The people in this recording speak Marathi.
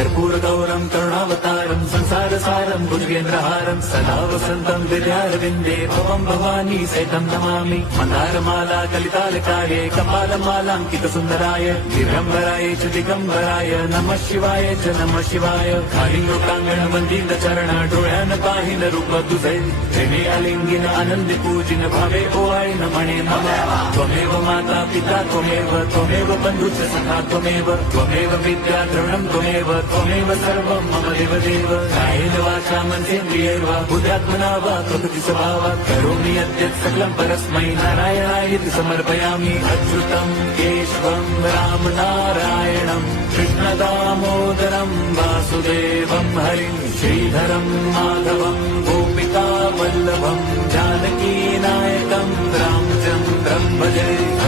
कर्पूर गौरम करुणावतारम संसार सारम भुजगेंद्रहारम सदा वसंतम विद्यारविंदे भवम भवानी सहितं नमामि मंदारमाला कलितालकाये कपालमालांकित सुंदराय दिगंबराय च दिगंबराय नमः शिवाय च नमः शिवाय खाली लोकांगण मंदिर चरण डोळ्यान पाहिन रूप तुझे प्रेमे अलिंगिन आनंदी पूजिन भावे ओवाळीन म्हणे नमः त्वमेव माता पिता त्वमेव बंधुश्च सखा त्वमेव विद्या द्रविणं त्वमेव सर्वं मम देवदेव कायेन वाचा मनसेन्द्रियैर्वा बुद्ध्यात्मना वा प्रकृति स्वभावात् करोमि यद्यत् सकलं परस्मै नारायणायेति समर्पयामि अच्युतं केशवं राम नारायणं कृष्णदामोदरं वासुदेवं हरिं श्रीधरं माधवं गोपिका वल्लभं जानकी नायकं रामचन्द्रं भजे।